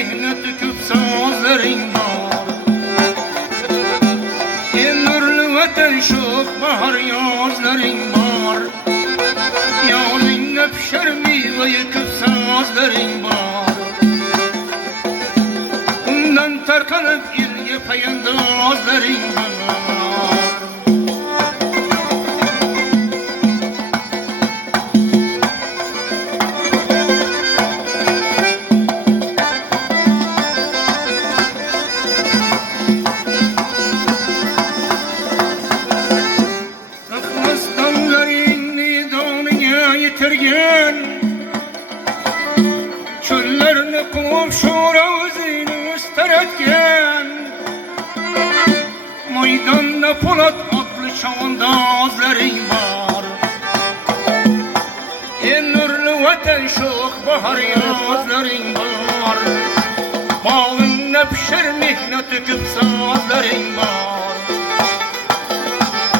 mihnet tüküp sazların var. Nurlu vatan şok bahar yazların var. Yalınla pişer meyve yıkıp sazların var. Ondan tarkanıp ilge payandazların var. Yitirgen çöllerini komşura özünü üster etken Maydanda Polat atlı çavanda azların var. Nurlu vatan şok bahar yazların var. Bağında pişer mihnet tüküp sazların var.